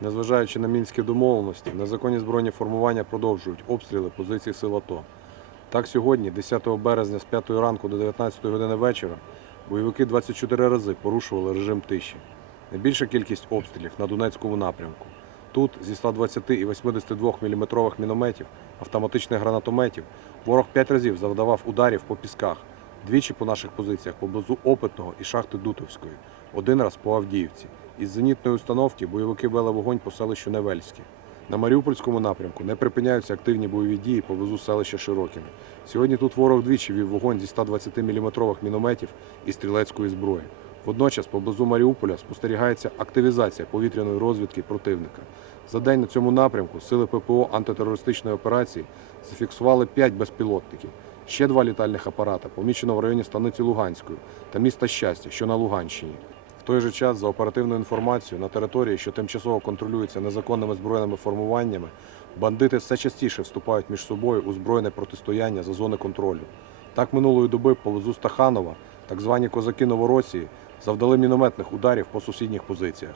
Незважаючи на мінські домовленості, незаконні збройні формування продовжують обстріли позицій сил АТО. Так сьогодні, 10 березня з 5 ранку до 19 години вечора, бойовики 24 рази порушували режим тиші. Найбільша кількість обстрілів на Донецькому напрямку. Тут зі 120 і 82 мм мінометів, автоматичних гранатометів, ворог 5 разів завдавав ударів по пісках, двічі по наших позиціях поблизу Опитного і шахти Дутовської, один раз по Авдіївці. Із зенітної установки бойовики вели вогонь по селищу Невельське. На Маріупольському напрямку не припиняються активні бойові дії поблизу селища Широкіне. Сьогодні тут ворог двічі вів вогонь зі 120 мм мінометів і стрілецької зброї. Водночас поблизу Маріуполя спостерігається активізація повітряної розвідки противника. За день на цьому напрямку сили ППО антитерористичної операції зафіксували 5 безпілотників. Ще два літальних апарата помічено в районі станиці Луганської та міста Щастя, що на Луганщині. Той же час, за оперативною інформацією, на території, що тимчасово контролюється незаконними збройними формуваннями, бандити все частіше вступають між собою у збройне протистояння за зони контролю. Так минулої доби поблизу Стаханова так звані козаки Новоросії завдали мінометних ударів по сусідніх позиціях.